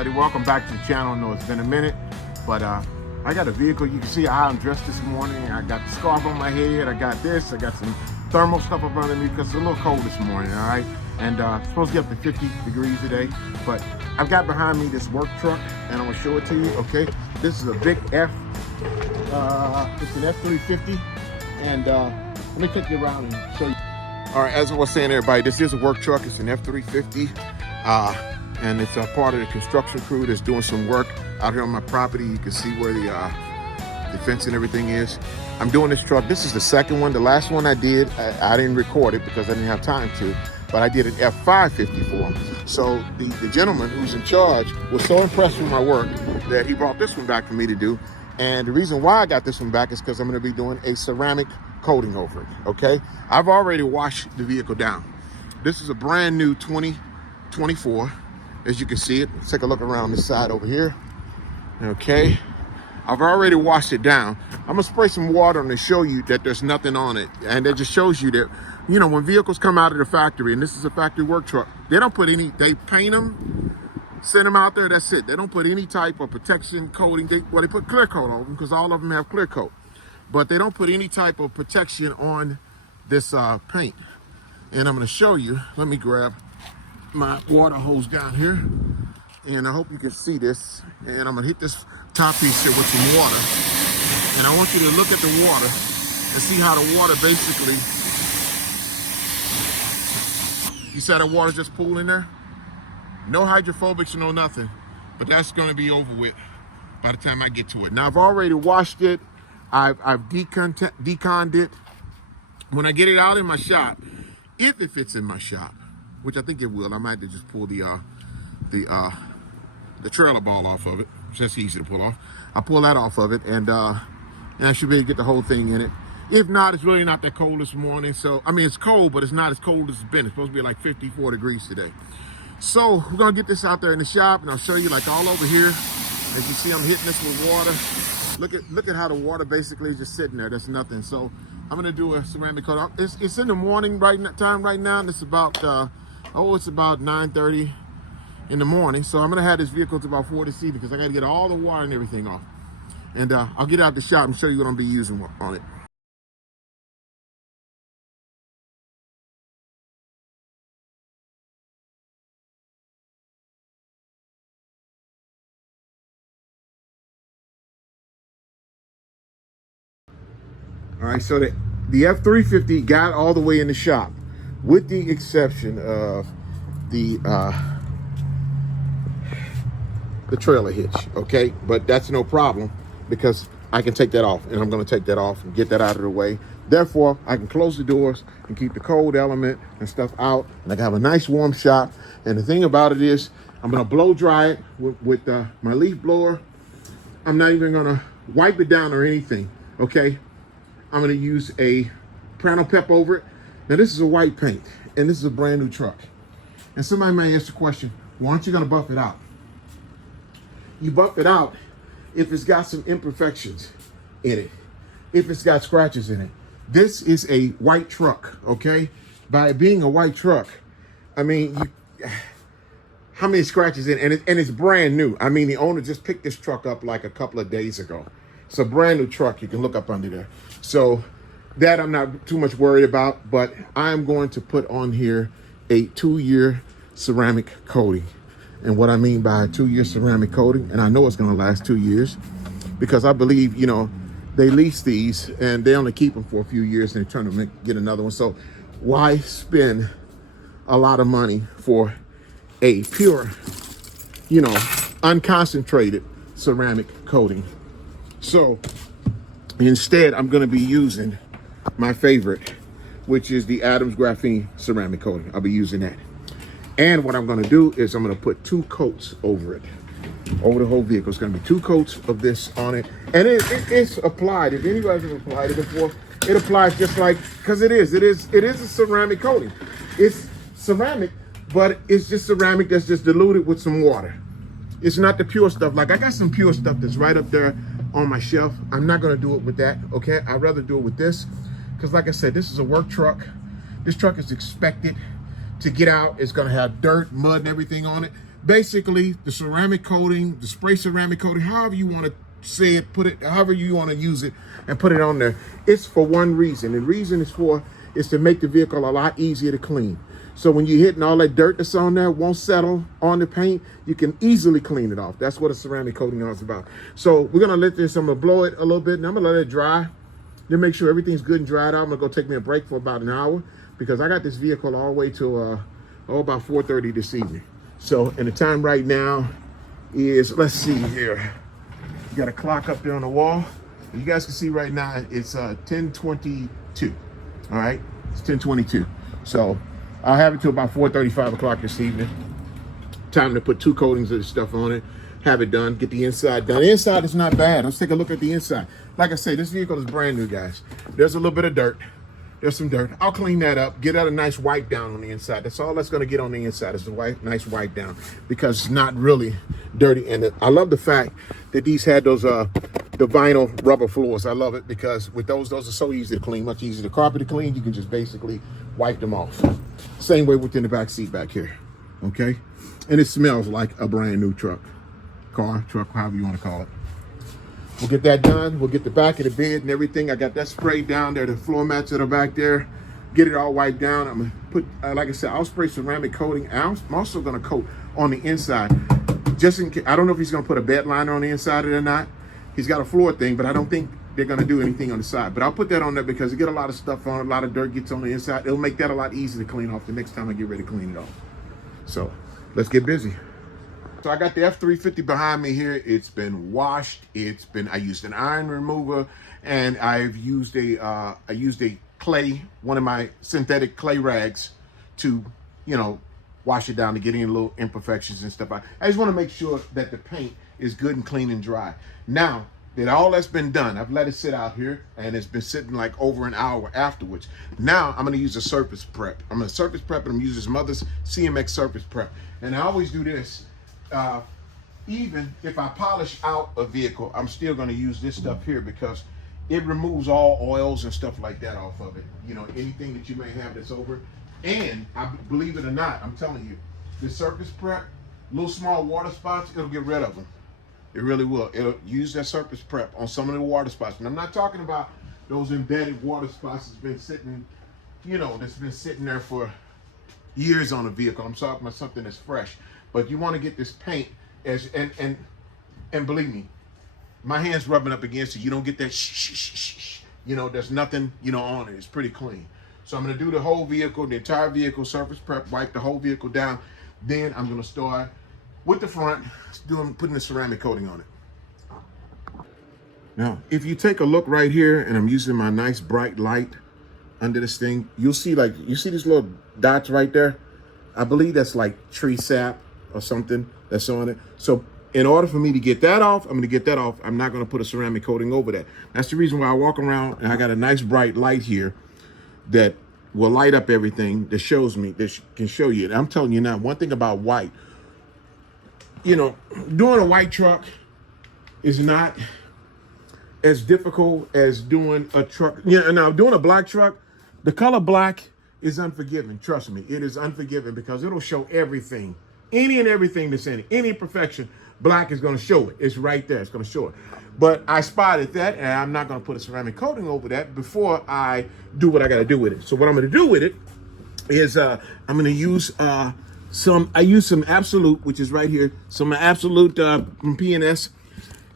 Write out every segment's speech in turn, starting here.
everybody, welcome back to the channel. I know it's been a minute, but I got a vehicle. You can see how I'm dressed this morning. I got the scarf on my head, I got this, I got some thermal stuff up under me because it's a little cold this morning, all right? And it's supposed to get up to 50 degrees today, but I've got behind me this work truck, and I'm gonna show it to you, okay? This is a big it's an F350, and let me take you around and show you. All right, as I was saying, everybody, this is a work truck. It's an F350, and it's a part of the construction crew that's doing some work out here on my property. You can see where the fence and everything is. I'm doing this truck. This is the second one. The last one I did, I didn't record it because I didn't have time to, but I did an F550 for him. So the gentleman who's in charge was so impressed with my work that he brought this one back for me to do. And the reason why I got this one back is because I'm going to be doing a ceramic coating over it, okay? I've already washed the vehicle down. This is a brand new 2024, as you can see it. Let's take a look around this side over here, okay? I've already washed it down. I'm gonna spray some water on to show you that there's nothing on it. And that just shows you that, you know, when vehicles come out of the factory, and this is a factory work truck, they don't put any, they paint them, send them out there, that's it. They don't put any type of protection coating. They put clear coat on them because all of them have clear coat. But they don't put any type of protection on this paint. And I'm gonna show you, let me grab my water hose down here, and I hope you can see this. And I'm gonna hit this top piece here with some water. And I want you to look at the water and see how the water basically, you said the water just pooled in there? No hydrophobics, no nothing. But that's gonna be over with by the time I get to it. Now I've already washed it. I've deconned it. When I get it out in my shop, if it fits in my shop, which I think it will, I might have to just pull the trailer ball off of it. It's just easy to pull off. I'll pull that off of it, and I should be able to get the whole thing in it. If not, it's really not that cold this morning. So, I mean, it's cold, but it's not as cold as it's been. It's supposed to be like 54 degrees today. So we're gonna get this out there in the shop, and I'll show you like all over here. As you see, I'm hitting this with water. Look at how the water basically is just sitting there. That's nothing. So I'm gonna do a ceramic coat. It's in the morning time right now, and it's about it's about 9:30 in the morning. So I'm gonna have this vehicle to about 40 feet because I gotta get all the water and everything off. And I'll get out the shop and show you what I'm gonna be using on it. All right, so the F350 got all the way in the shop, with the exception of the trailer hitch, okay? But that's no problem because I can take that off, and I'm gonna take that off and get that out of the way. Therefore, I can close the doors and keep the cold element and stuff out, and I can have a nice warm shop. And the thing about it is, I'm gonna blow dry it with my leaf blower. I'm not even gonna wipe it down or anything, okay? I'm gonna use a Prano Pep over it. Now this is a white paint, and this is a brand new truck. And somebody may ask the question, why aren't you gonna buff it out? You buff it out if it's got some imperfections in it, if it's got scratches in it. This is a white truck, okay? By being a white truck, I mean, how many scratches in it? And it's brand new. I mean, the owner just picked this truck up like a couple of days ago. It's a brand new truck. You can look up under there. So that I'm not too much worried about, but I'm going to put on here a 2-year ceramic coating. And what I mean by a 2-year ceramic coating, and I know it's going to last 2 years because I believe, you know, they lease these and they only keep them for a few years and they turn them and get another one. So why spend a lot of money for a pure, you know, unconcentrated ceramic coating? So instead, I'm going to be using my favorite, which is the Adams Graphene ceramic coating. I'll be using that. And what I'm going to do is I'm going to put 2 coats over it, over the whole vehicle. It's going to be 2 coats of this on it. And it's applied. If anybody's ever applied it before, it applies just like, because it is a ceramic coating. It's ceramic, but it's just ceramic that's just diluted with some water. It's not the pure stuff. Like I got some pure stuff that's right up there on my shelf. I'm not gonna do it with that, okay? I'd rather do it with this, because like I said, this is a work truck. This truck is expected to get out. It's gonna have dirt, mud, and everything on it. basically the ceramic coating, the spray ceramic coating, however you want to say it, put it, however you want to use it and put it on there. It's for one reason. The reason is to make the vehicle a lot easier to clean. So when you're hitting all that dirt that's on there, won't settle on the paint, you can easily clean it off. That's what a ceramic coating is about. So we're gonna let this, I'm gonna blow it a little bit and I'm gonna let it dry. Then make sure everything's good and dried out. I'm gonna go take me a break for about an hour because I got this vehicle all the way to about 4:30 this evening. So, and the time right now is, let's see here. You got a clock up there on the wall. You guys can see right now it's 10:22. All right, it's 10:22. So I'll have it till about 4:30, 5 o'clock this evening. Time to put 2 coatings of this stuff on it, have it done, get the inside done. The inside is not bad. Let's take a look at the inside. Like I say, this vehicle is brand new, guys. There's a little bit of dirt. There's some dirt. I'll clean that up, get out a nice wipe down on the inside. That's all that's gonna get on the inside is a nice wipe down because it's not really dirty. And I love the fact that these had those the vinyl rubber floors. I love it because with those are so easy to clean, much easier. The carpet to clean, you can just basically wipe them off. Same way within the back seat back here, okay? And it smells like a brand new truck, car, truck, however you wanna call it. We'll get that done. We'll get the back of the bed and everything. I got that sprayed down there, the floor mats that are back there. Get it all wiped down. I'm gonna put, like I said, I'll spray ceramic coating. I'm also gonna coat on the inside. Just in case, I don't know if he's gonna put a bed liner on the inside of it or not. He's got a floor thing, but I don't think they're gonna do anything on the side. But I'll put that on there because you get a lot of stuff on it, a lot of dirt gets on the inside. It'll make that a lot easier to clean off the next time I get ready to clean it off. So let's get busy. So I got the F350 behind me here. It's been washed. I used an iron remover, and I've used I used a clay, one of my synthetic clay rags to, wash it down to get any little imperfections and stuff. I just want to make sure that the paint is good and clean and dry. Now that all that's been done, I've let it sit out here, and it's been sitting like over an hour afterwards. Now I'm going to use a surface prep. I'm going to surface prep, and I'm using this Mother's CMX surface prep. And I always do this. Even if I polish out a vehicle, I'm still going to use this stuff here because it removes all oils and stuff like that off of it. Anything that you may have that's over. And believe it or not, I'm telling you, the surface prep, little small water spots, it'll get rid of them. It really will. It'll use that surface prep on some of the water spots. And I'm not talking about those embedded water spots that's been sitting, that's been sitting there for years on a vehicle. I'm talking about something that's fresh. But you want to get this paint and believe me, my hand's rubbing up against it. You don't get that there's nothing, on it. It's pretty clean. So I'm going to do the whole vehicle, the entire vehicle, surface prep, wipe the whole vehicle down. Then I'm going to start with the front, putting the ceramic coating on it. Now, if you take a look right here, and I'm using my nice bright light under this thing, you'll see you see these little dots right there? I believe that's like tree sap or something that's on it. So in order for me to get that off, I'm going to get that off. I'm not going to put a ceramic coating over that. That's the reason why I walk around and I got a nice bright light here that will light up everything that shows me, that can show you it. I'm telling you now, one thing about white, doing a white truck is not as difficult as doing a truck. Now doing a black truck, the color black is unforgiving. Trust me, it is unforgiving because it'll show everything. Any and everything that's in it, any imperfection, black is going to show it. It's right there. It's going to show it. But I spotted that, and I'm not going to put a ceramic coating over that before I do what I got to do with it. So what I'm going to do with it is I'm going to use some Absolute, which is right here, some Absolute from P&S,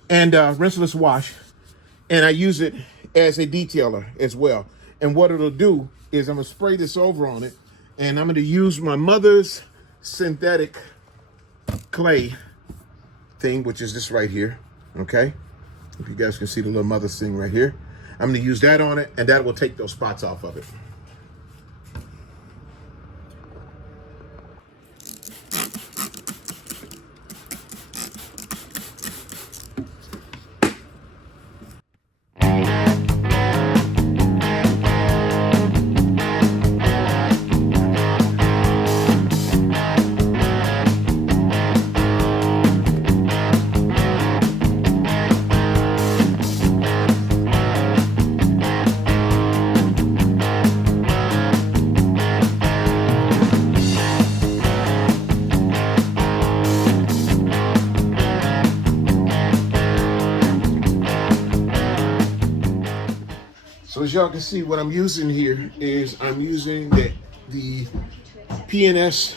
and rinseless wash. And I use it as a detailer as well. And what it'll do is I'm going to spray this over on it, and I'm going to use my Mother's synthetic clay thing, which is this right here, okay? If you guys can see the little Mother's thing right here. I'm going to use that on it, and that will take those spots off of it. So as y'all can see, what I'm using here is I'm using the PNS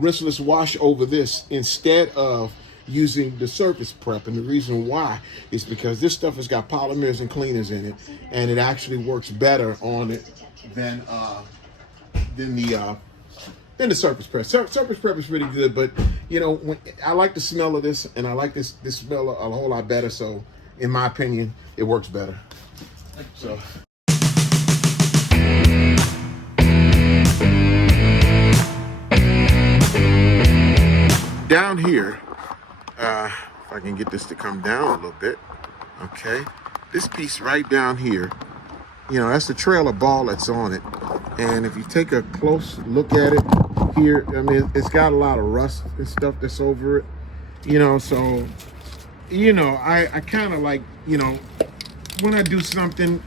rinseless wash over this instead of using the surface prep. And the reason why is because this stuff has got polymers and cleaners in it, and it actually works better on it than the surface prep. Surface prep is really good, but you know, when I like the smell of this, and I like this smell a whole lot better. So in my opinion, it works better. So. Down here, if I can get this to come down a little bit, okay, this piece right down here, you know, that's the trailer ball that's on it. And if you take a close look at it here, I mean, it's got a lot of rust and stuff that's over it, you know. So, you know, I kind of like, you know, when I do something,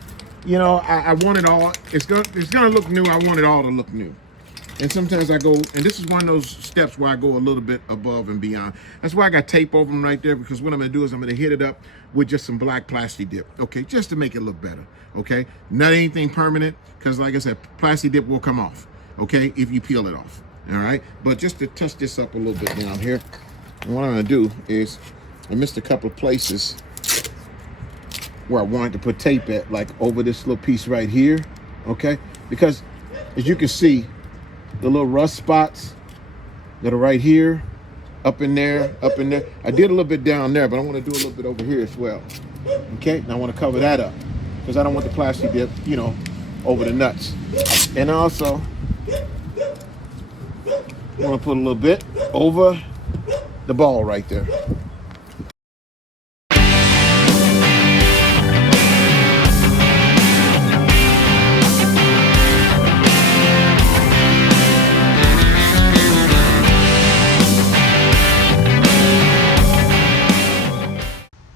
you know, I want it all, it's gonna look new. I want it all to look new. And sometimes I go, and this is one of those steps where I go a little bit above and beyond. That's why I got tape over them right there, because what I'm gonna do is I'm gonna hit it up with just some black plasti dip, okay, just to make it look better, okay? Not anything permanent, because like I said, plasti dip will come off, okay, if you peel it off, all right? But just to touch this up a little bit down here, and what I'm gonna do is, I missed a couple of places where I wanted to put tape at, like over this little piece right here, okay? Because as you can see, the little rust spots that are right here, up in there. I did a little bit down there, but I want to do a little bit over here as well. Okay, and I want to cover that up because I don't want the plastic dip, you know, over the nuts. And also, I want to put a little bit over the ball right there.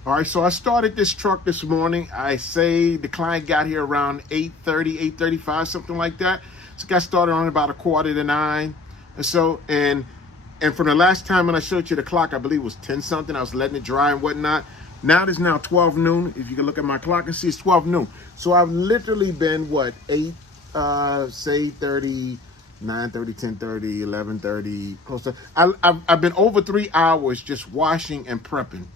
All right, so I started this truck this morning. I say the client got here around 8:30, 8:35, something like that. So got started on about 8:45. And so, and from the last time when I showed you the clock, I believe it was 10 something. I was letting it dry and whatnot. Now it is now 12 noon. If you can look at my clock and see, it's 12 noon. So I've literally been, what, 8:30, 9:30, 10:30, 11:30, close to, I've been over 3 hours just washing and prepping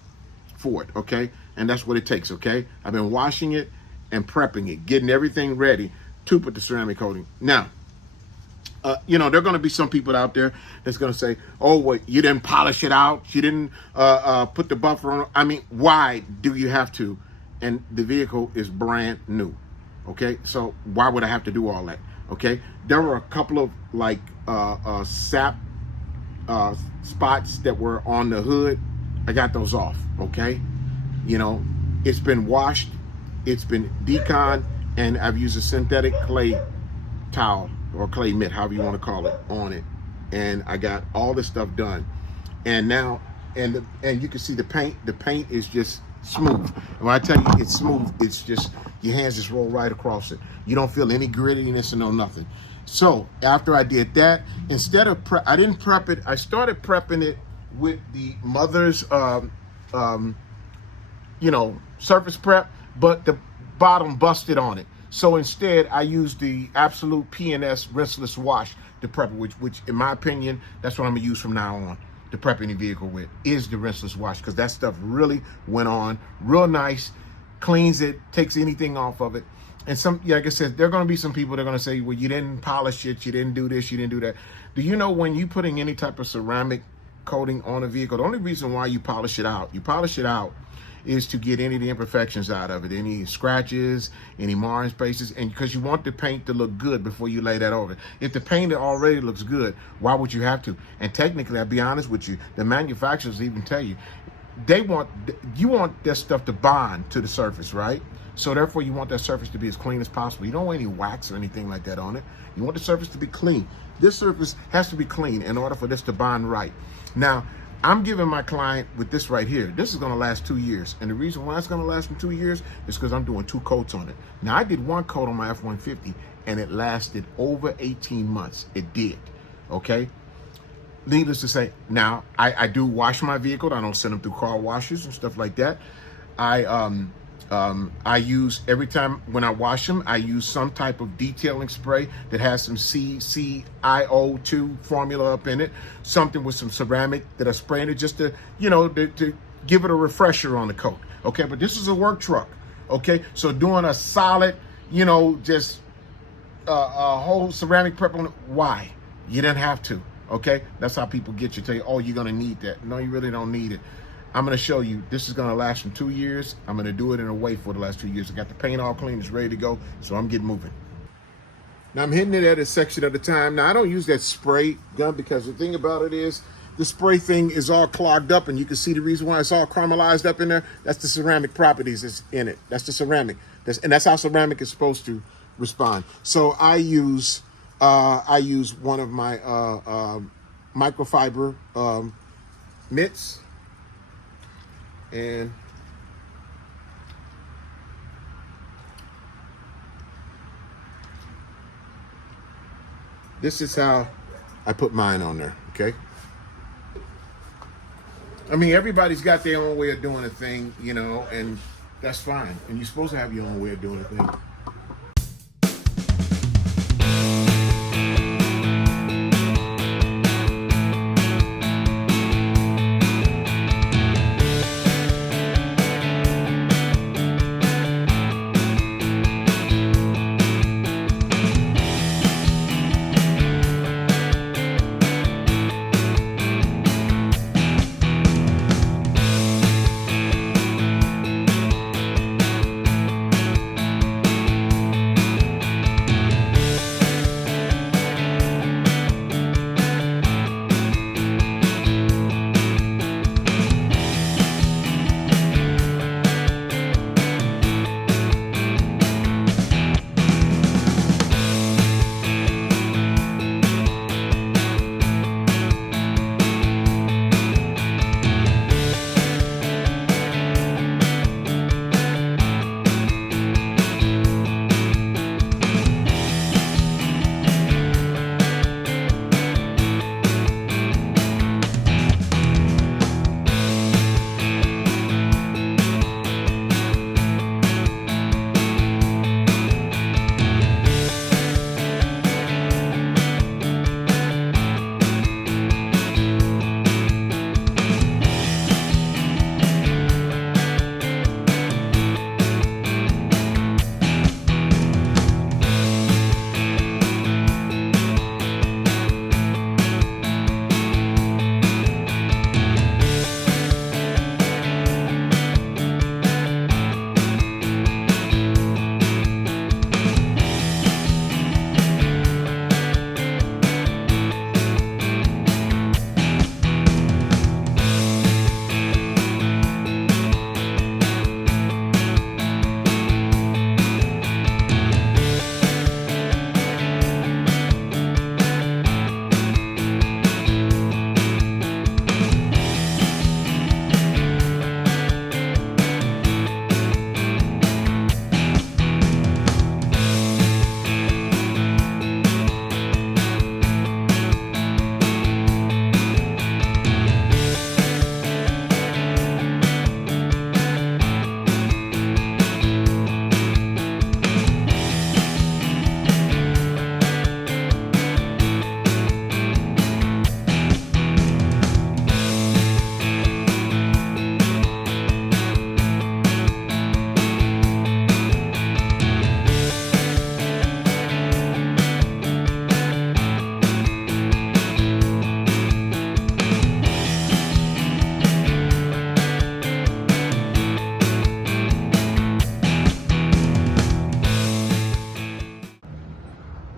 for it, okay? And that's what it takes, okay? I've been washing it and prepping it, getting everything ready to put the ceramic coating. Now, you know, there are going to be some people out there that's going to say, oh, well, you didn't polish it out, you didn't put the buffer on. I mean, why do you have to? And the vehicle is brand new, okay? So why would I have to do all that, okay? There were a couple of, like, sap spots that were on the hood. I got those off, okay? You know, it's been washed, it's been deconned, and I've used a synthetic clay towel or clay mitt, however you want to call it, on it. And I got all this stuff done. And now, and you can see the paint is just smooth. And when I tell you it's smooth, it's just, your hands just roll right across it. You don't feel any grittiness and no nothing. So after I did that, instead of I didn't prep it, I started prepping it with the mother's, you know, surface prep, but the bottom busted on it. So instead, I used the absolute PNS rinseless wash to prep it, which in my opinion, that's what I'm gonna use from now on to prep any vehicle with, is the rinseless wash, because that stuff really went on real nice, cleans it, takes anything off of it. And some, yeah, like I said, there are going to be some people that are going to say, well, you didn't polish it, you didn't do this, you didn't do that. Do you know when you're putting any type of ceramic coating on a vehicle, the only reason why you polish it out is to get any of the imperfections out of it, any scratches, any marring spaces, and because you want the paint to look good before you lay that over. If the paint already looks good, why would you have to? And technically, I'll be honest with you, the manufacturers even tell you, you want that stuff to bond to the surface, right? So therefore, you want that surface to be as clean as possible. You don't want any wax or anything like that on it. You want the surface to be clean. This surface has to be clean in order for this to bond right. Now, I'm giving my client with this right here, this is gonna last 2 years. And the reason why it's gonna last for 2 years is because I'm doing 2 coats on it. Now, I did 1 coat on my F-150 and it lasted over 18 months. It did, okay? Needless to say, now, I do wash my vehicle. I don't send them through car washes and stuff like that. I I use, every time when I wash them, I use some type of detailing spray that has some CCIO2 formula up in it, something with some ceramic that I spray in it just to, you know, to give it a refresher on the coat. Okay, but this is a work truck. Okay, so doing a solid, you know, just a whole ceramic prep on it, why? You didn't have to. Okay, that's how people get you, tell you, oh, you're gonna need that. No, you really don't need it. I'm gonna show you, this is gonna last from 2 years. I'm gonna do it in a way for the last 2 years. I got the paint all clean, it's ready to go, so I'm getting moving. Now I'm hitting it at a section at a time. Now I don't use that spray gun because the thing about it is, the spray thing is all clogged up, and you can see the reason why it's all caramelized up in there. That's the ceramic properties that's in it. That's the ceramic. And that's how ceramic is supposed to respond. So I use one of my microfiber mitts, and this is how I put mine on there, okay? I mean, everybody's got their own way of doing a thing, you know, and that's fine. And you're supposed to have your own way of doing a thing.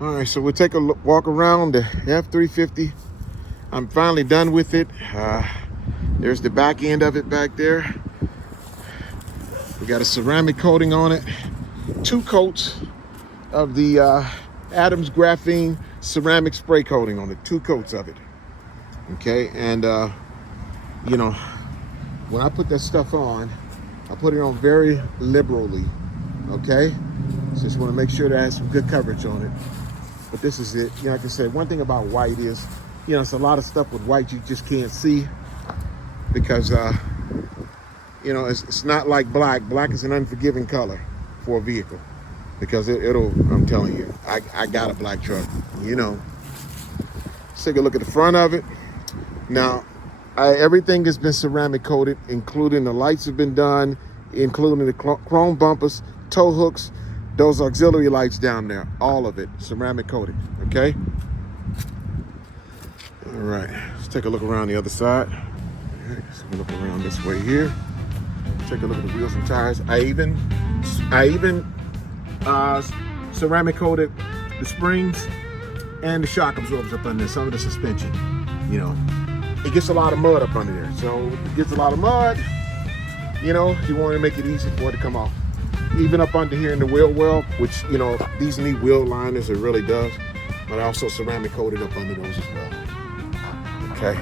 All right, so we'll take a walk around the F350. I'm finally done with it. There's the back end of it back there. We got a ceramic coating on it. 2 coats of the Adams Graphene ceramic spray coating on it. 2 coats of it. Okay, and you know, when I put that stuff on, I put it on very liberally. Okay, just want to make sure that I have some good coverage on it. But this is it. You know, like I said, one thing about white is, you know, it's a lot of stuff with white you just can't see because You know, it's not like black. Black is an unforgiving color for a vehicle because it'll, I'm telling you, I got a black truck, you know. Let's take a look at the front of it. Now, everything has been ceramic coated, including the lights have been done, including the chrome bumpers, tow hooks, those auxiliary lights down there, all of it ceramic coated, okay? All right, let's take a look around the other side. All right, let's look around this way here. Take a look at the wheels and tires. I even ceramic coated the springs and the shock absorbers up under there, some of the suspension. You know, it gets a lot of mud up under there. So it gets a lot of mud, you know, you want to make it easy for it to come off. Even up under here in the wheel well, which, you know, these need wheel liners, it really does. But I also ceramic coated up under those as well. Okay.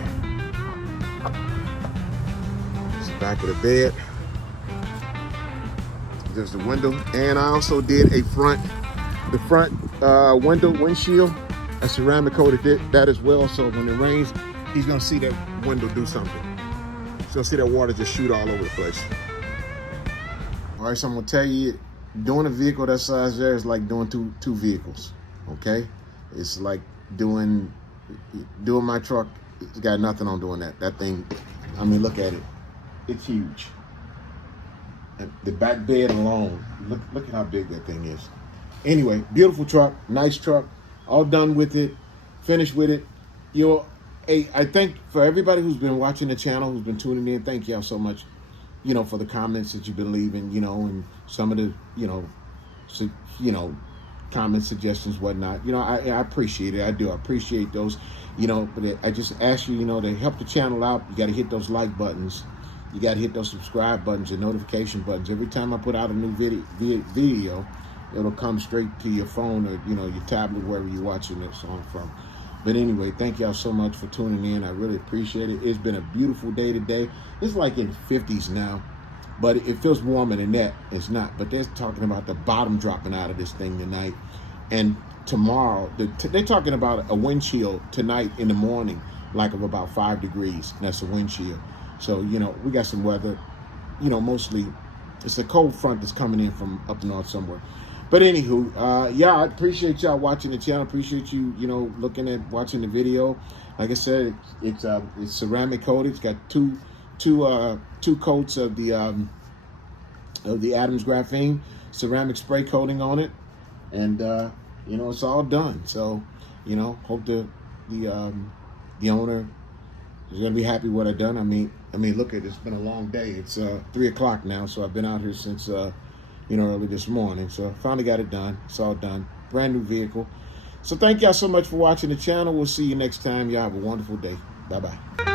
This is the back of the bed. There's the window. And I also did the front windshield. I ceramic coated that as well. So when it rains, he's gonna see that window do something. So you'll see that water just shoot all over the place. All right, so I'm gonna tell you, doing a vehicle that size there is like doing two vehicles, okay? It's like doing my truck. It's got nothing on doing that. That thing, I mean, look at it. It's huge. The back bed alone, look at how big that thing is. Anyway, beautiful truck, nice truck, all done with it, finished with it. I thank for everybody who's been watching the channel, who's been tuning in. Thank y'all so much, you know, for the comments that you've been leaving, you know, and some of the, comments, suggestions, whatnot. You know, I appreciate it. I do. I appreciate those, you know, but I just ask you, you know, to help the channel out, you got to hit those like buttons. You got to hit those subscribe buttons and notification buttons. Every time I put out a new video, it'll come straight to your phone or, you know, your tablet, wherever you're watching this on from. But anyway, thank y'all so much for tuning in. I really appreciate it. It's been a beautiful day today. It's like in 50s now, but it feels warmer than that. It's not, but they're talking about the bottom dropping out of this thing tonight. And tomorrow, they're talking about a wind chill tonight in the morning, like of about 5 degrees. That's a wind chill. So, you know, we got some weather, you know, mostly it's a cold front that's coming in from up north somewhere. But anywho, yeah, I appreciate y'all watching the channel. Appreciate you, you know, watching the video. Like I said, it's ceramic coated. It's got two coats of the Adams Graphene ceramic spray coating on it, and you know, it's all done. So, you know, hope the owner is gonna be happy with what I done. I mean, look at it. It's been a long day. It's 3 o'clock now, so I've been out here since you know, early this morning. So I finally got it done. It's all done. Brand new vehicle. So thank y'all so much for watching the channel. We'll see you next time. Y'all have a wonderful day. Bye-bye.